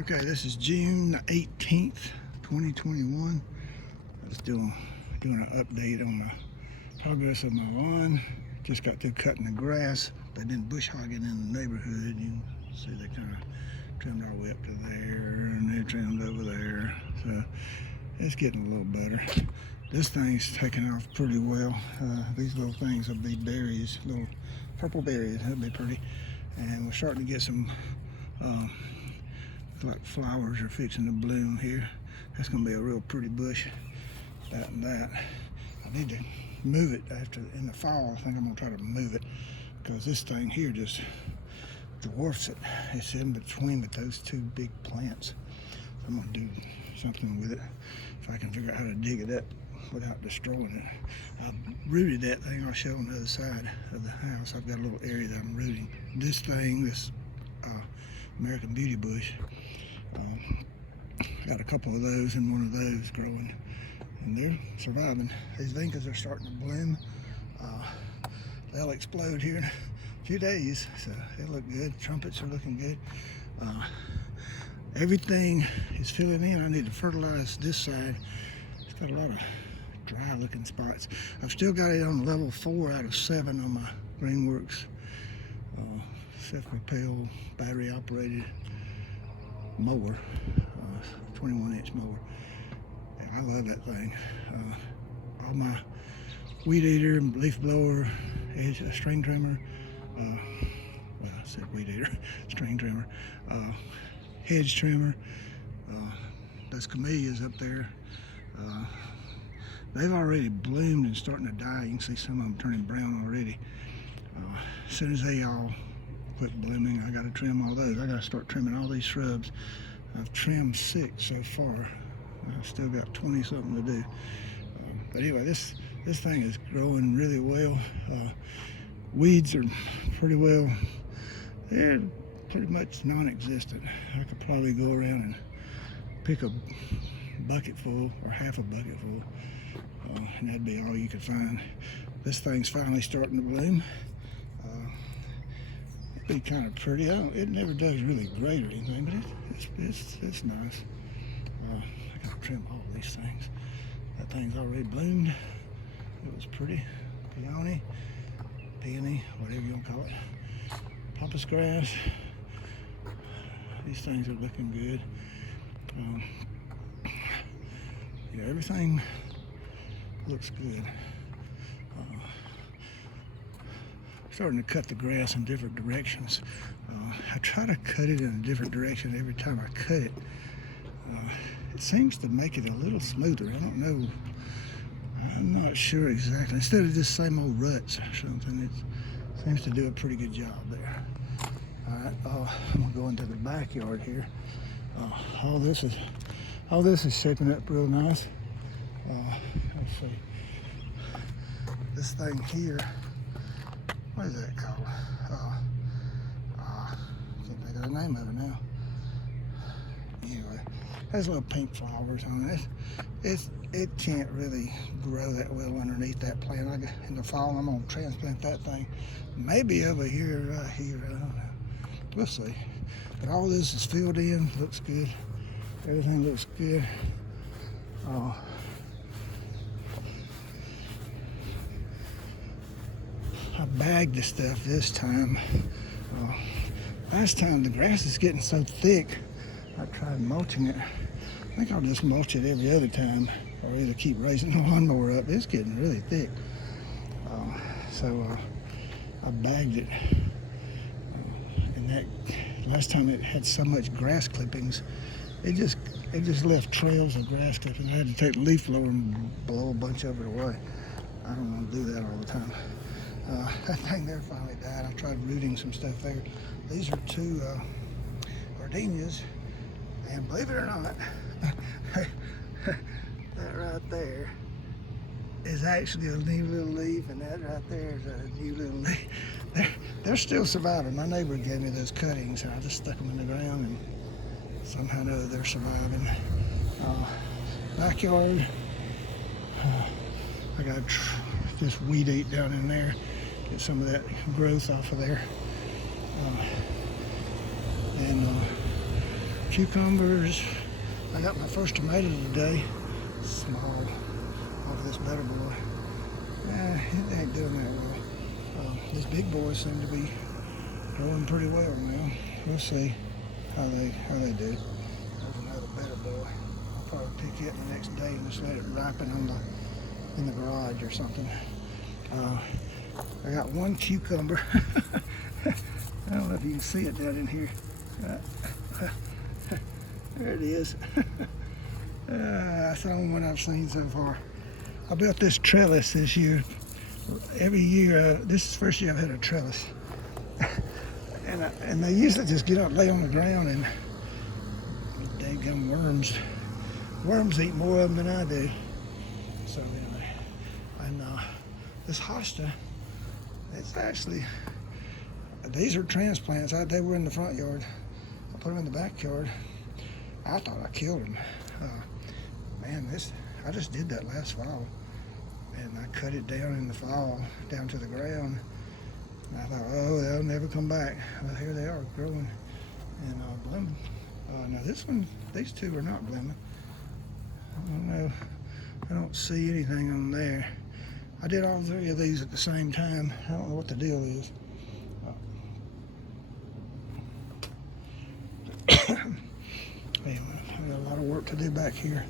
Okay, this is June 18th, 2021. I'm still doing an update on the progress of my lawn. Just got through cutting the grass. They've been bush hogging in the neighborhood. You can see they kind of trimmed all the way up to there, and they trimmed over there. So it's getting a little better. This thing's taking off pretty well. These little things will be berries, little purple berries. That'll be pretty. And we're starting to get some like flowers are fixing to bloom here. That's going to be a real pretty bush. That and that. I need to move it after in the fall. I think I'm going to try to move it because this thing here just dwarfs it. It's in between with those two big plants. So I'm going to do something with it if I can figure out how to dig it up without destroying it. I've rooted that thing. I'll show on the other side of the house. I've got a little area that I'm rooting. This thing, this American Beauty bush, got a couple of those and one of those growing, and they're surviving. These vincas are starting to bloom. They'll explode here in a few days, so they look good. Trumpets are looking good. Everything is filling in. I need to fertilize this side. It's got a lot of dry looking spots. I've still got it on level 4 out of 7 on my Greenworks self-propelled battery operated mower, 21-inch mower. And I love that thing. All my weed eater, leaf blower, string trimmer, well, I said weed eater, string trimmer, hedge trimmer, those camellias up there, they've already bloomed and starting to die. You can see some of them turning brown already. As soon as they all quit blooming, I got to trim all those. I got to start trimming all these shrubs. I've trimmed 6 so far. I've still got 20 something to do. But anyway, this thing is growing really well. Weeds are pretty well, they're pretty much non-existent. I could probably go around and pick a bucket full or half a bucket full, and that'd be all you could find. This thing's finally starting to bloom. It'd be kind of pretty. It never does really great or anything, but it's nice. I gotta trim all these things. That thing's already bloomed. It was pretty. Peony, whatever you want to call it. Pampas grass. These things are looking good. Yeah, everything looks good. Starting to cut the grass in different directions. I try to cut it in a different direction every time I cut it. It seems to make it a little smoother. I don't know. I'm not sure exactly. Instead of just same old ruts or something, it seems to do a pretty good job there. All right, I'm gonna go into the backyard here. All this is shaping up real nice. Let's see. This thing here. What is that called? Can't think of the name of it now. Anyway, has little pink flowers on it. It can't really grow that well underneath that plant. In the fall, I'm gonna transplant that thing. Maybe over here, right here. I don't know. We'll see. But all this is filled in. Looks good. Everything looks good. I bagged the stuff this time. Last time the grass is getting so thick, I tried mulching it. I think I'll just mulch it every other time, or either keep raising the lawnmower up. It's getting really thick. So I bagged it. And that last time it had so much grass clippings, it just left trails of grass clippings. I had to take the leaf blower and blow a bunch of it away. I don't want to do that all the time. That thing there finally died. I tried rooting some stuff there. These are 2 gardenias, and believe it or not, that right there is actually a new little leaf, and that right there is a new little leaf. They're still surviving. My neighbor gave me those cuttings, and I just stuck them in the ground, and somehow or another they're surviving. Backyard, I got just weed eat down in there. Get some of that growth off of there. And cucumbers. I got my first tomato today. Small, off this better boy. It ain't doing that well. These big boys seem to be growing pretty well now. We'll see how they do. There's another better boy. I'll probably pick it the next day and just let it ripen in the garage or something. I got one cucumber. I don't know if you can see it down in here. There it is. That's the only one I've seen so far. I built this trellis this year. Every year, this is the first year I've had a trellis. and they usually just get up, lay on the ground, and daggum worms eat more of them than I do. So anyway, and this hosta, it's actually, these are transplants. They were in the front yard. I put them in the backyard. I thought I killed them. Man, I just did that last fall, and I cut it down in the fall, down to the ground. And I thought, oh, they'll never come back. Well, here they are growing and blooming. Now these two are not blooming. I don't know. I don't see anything on there. I did all three of these at the same time. I don't know what the deal is. Anyway, I got a lot of work to do back here.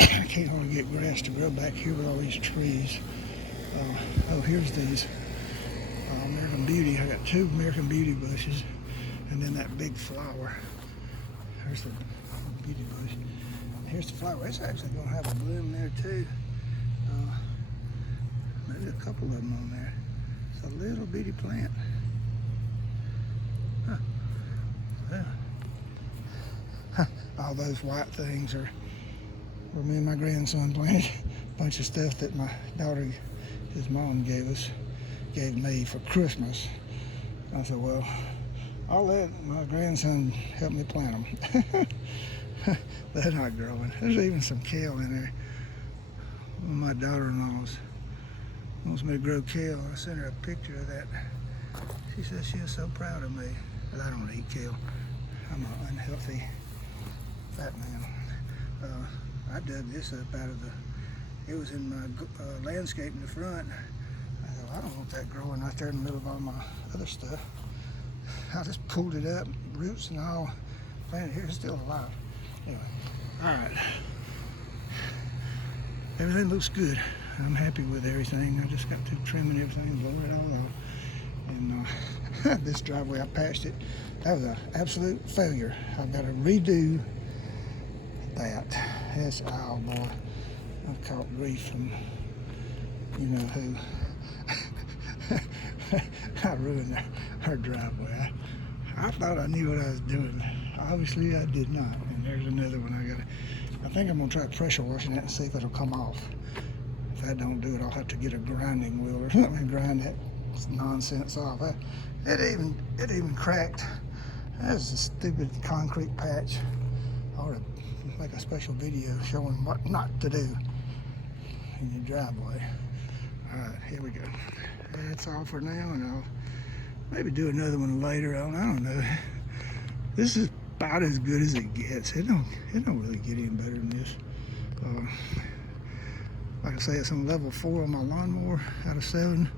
I can't hardly get grass to grow back here with all these trees. Here's these American Beauty. I got 2 American Beauty bushes, and then that big flower. There's the beauty bush. Here's the flower. It's actually going to have a bloom there too. Maybe a couple of them on there. It's a little bitty plant. All those white things are where me and my grandson planted a bunch of stuff that my daughter, his mom, gave me for Christmas. I said, well, I'll let my grandson help me plant them. They're not growing. There's even some kale in there. One of my daughter-in-laws wants me to grow kale. I sent her a picture of that. She says she is so proud of me, but I don't eat kale. I'm an unhealthy fat man. I dug this up out of it was in my landscape in the front. I thought, I don't want that growing right there in the middle of all my other stuff. I just pulled it up, roots and all, planted here, it's still alive. Anyway, all right. Everything looks good. I'm happy with everything. I just got through trimming everything and blowing it all off. And this driveway, I patched it. That was an absolute failure. I've got to redo that. Oh boy, I've caught grief from you know who. I ruined her driveway. I thought I knew what I was doing. Obviously I did not. And there's another one I think I'm gonna try pressure washing that and see if it'll come off. If I don't do it, I'll have to get a grinding wheel or something and grind that nonsense off. It even cracked. That's a stupid concrete patch. I ought to make a special video showing what not to do in your driveway. Alright, here we go. That's all for now, and I'll maybe do another one later on. I don't know. This is about as good as it gets. It don't really get any better than this. Like I say, it's on level 4 on my lawnmower out of 7.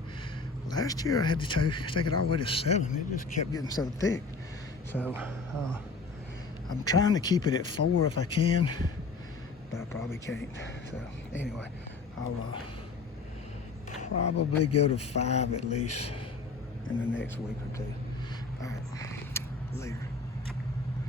Last year I had to take it all the way to 7. It just kept getting so thick. So I'm trying to keep it at 4 if I can, but I probably can't. So anyway, I'll probably go to 5 at least in the next week or 2. All right, later.